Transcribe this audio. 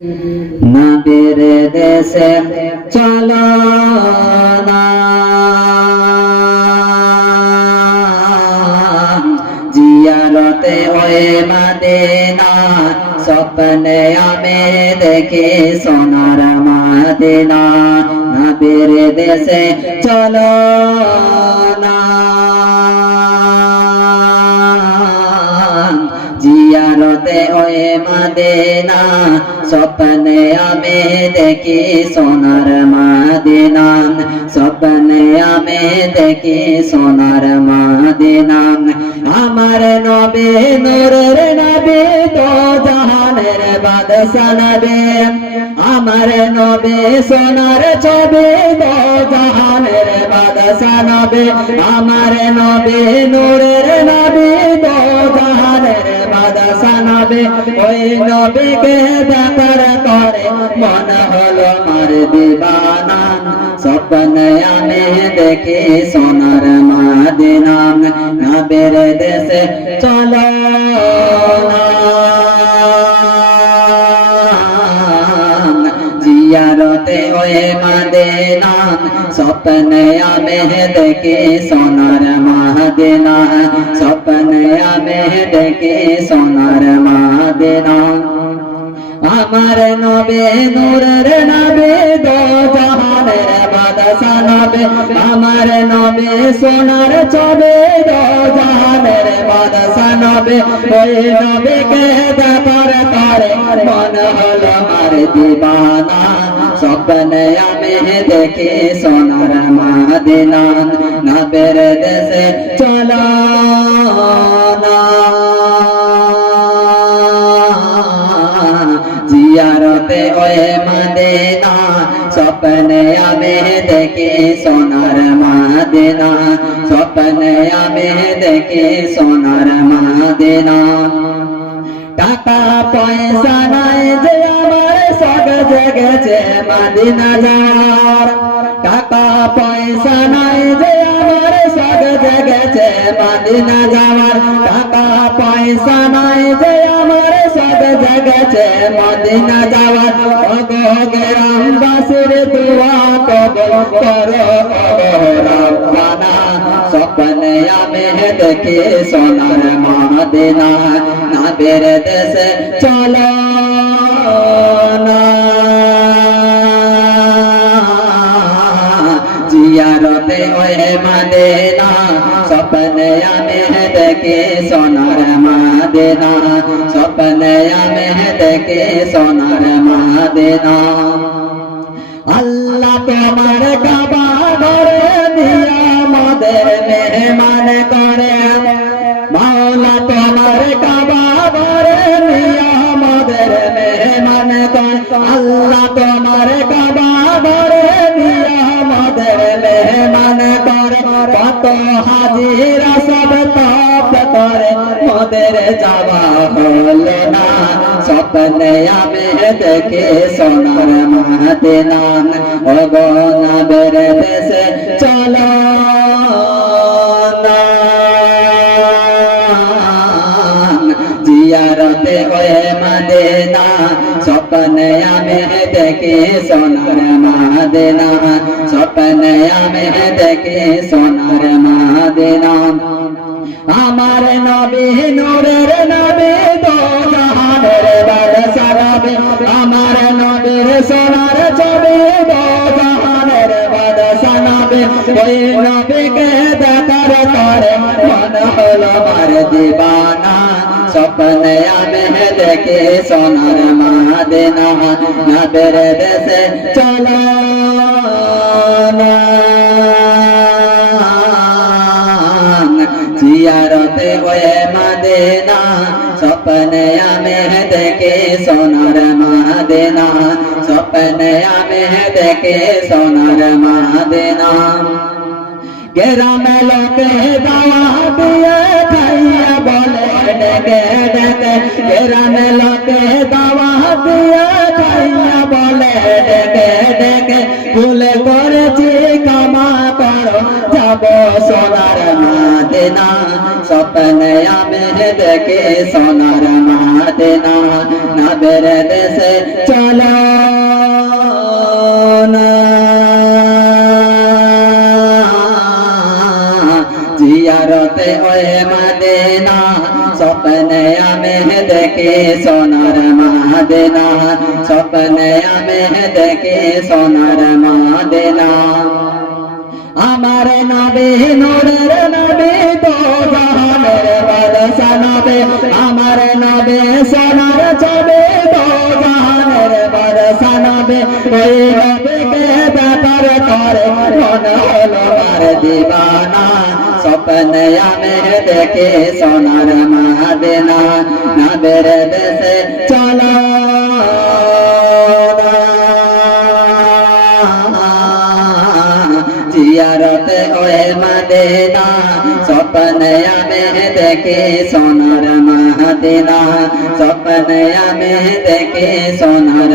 নবীর দেশে চলো না, জিয়ারতে ওই মদিনা, স্বপ্নে আমি দেখি সোনার মদিনা। নবীর দেশে চলো না, জিয়ারতে ওই মদিনা, স্বপ্নে আমি দেখি সোনার মদিনা, স্বপ্নে আমি দেখি সোনার মদিনা। আমার নবী নূরের নবী, তো জাহানের বাদশা নবী, আমার নবী সোনার ছবি, তো জাহানের বাদশা নবী, আমার নবী নূরের নবী, তো জাহানের বাদশা নবী। ওই নবীকে দেখার করে মন হলো আমার দিবানা, স্বপ্নে আমি দেখি সোনার মদিনা। নবীর দেশে চলো না, জিয়ারতে ওই মদিনা, স্বপ্নে আমি দেখি সোনার মদিনা, স্বপ্নে আমি দেখি সোনার মদিনা। আমার নবী নূরের নবী, দো জাহানের বাদশা নবী, আমার নবী সোনার ছবি, দো জাহানের বাদশা নবী। ওই নবীকে দেখার করে মন হলো আমার দিবানা, স্বপ্নে আমি দেখি সোনার মদিনা। নবীর দেশে চলো না, জিয়ারতে ওই মদিনা, স্বপ্নে আমি দেখি সোনার মদিনা, স্বপ্নে আমি দেখি সোনার মদিনা। টাকা পয়সা নাই যে আমার, সব জেগেছে মদিনা যাওয়ার, টাকা পয়সা নাই যে আমার, সব জেগেছে মদিনা যাওয়ার, টাকা পয়সা নাই যে আমার, সব জেগেছে মদিনা যাওয়ার। ওগো গ্রামবাসীর দোয়া কবুল করো রব্বানা, স্বপ্নে আমি দেখি সোনার মদিনা। নবীর দেশে চলো না, জিয়ারতে ওই মদিনা, স্বপ্নে আমি দেখি সোনার মদিনা, স্বপ্নে আমি দেখি সোনার মদিনা। আল্লাহ তোমার কাবা ঘরে দিয়া আমাদের মেহমান করে, মাওলা তোমার কাবা ঘরে দিয়া আমাদের মেহমান করে, আল্লাহ তোমার কাবা ঘরে দিয়া আমাদের মেহমান করে। কত হাজিরা সব তপ করে, মোদের যাওয়া হলো না, স্বপ্নে আমি দেখি সোনার মদিনা। ওগো নবীর দেশে চলো না, জিয়ারতে ওই মদিনা, স্বপ্নে আমি দেখি সোনার মদিনা, স্বপ্নে আমি দেখি সোনার মদিনা। আমার নবী নূরের নবী, দো জাহানের বাদশা নবী, আমার নবীর সোনার ছবি, দো জাহানের বাদশা নবী। ওই নবীকে দেখার করে মন হলো আমার দিবানা, স্বপ্নে আমি দেখি সোনার মদিনা। নবীর দেশে চলো না, জিয়ারতে ওই মদিনা, স্বপ্নে আমি দেখি সোনার মদিনা, স্বপ্নে আমি দেখি সোনার মদিনা। গ্রামে লোকে দাওয়া দিয়ে খাইয়া বলে ডেকে ডেকে, গ্রামে লোকে দাওয়া দিয়ে খাইয়া বলে ডেকে ডেকে, ভুলে করেছি ক্ষমা করো, যাবো সোনার মদিনা, স্বপ্নে আমি দেখি সোনার মদিনা। নবের দেশে চলো না জিয়ারতে ওই মদিনা স্বপ্নে আমি দেখি সোনার মদিনা স্বপ্নে আমি দেখি সোনার মদিনা আমার নবী নূরের নবী তো জাহানের বাদশা নবী আমার নবী সোনার ছবি তো জাহানের বাদশা নবী ওই নবীকে ব্যাপার করে মন হলো আর দিবানা স্বপ্নে আমি দেখি সোনার মদিনা নবের দেশে চলো জিয়ারতে ওই মদিনা স্বপ্নে আমি দেখি সোনার মদিনা স্বপ্নে আমি দেখি সোনার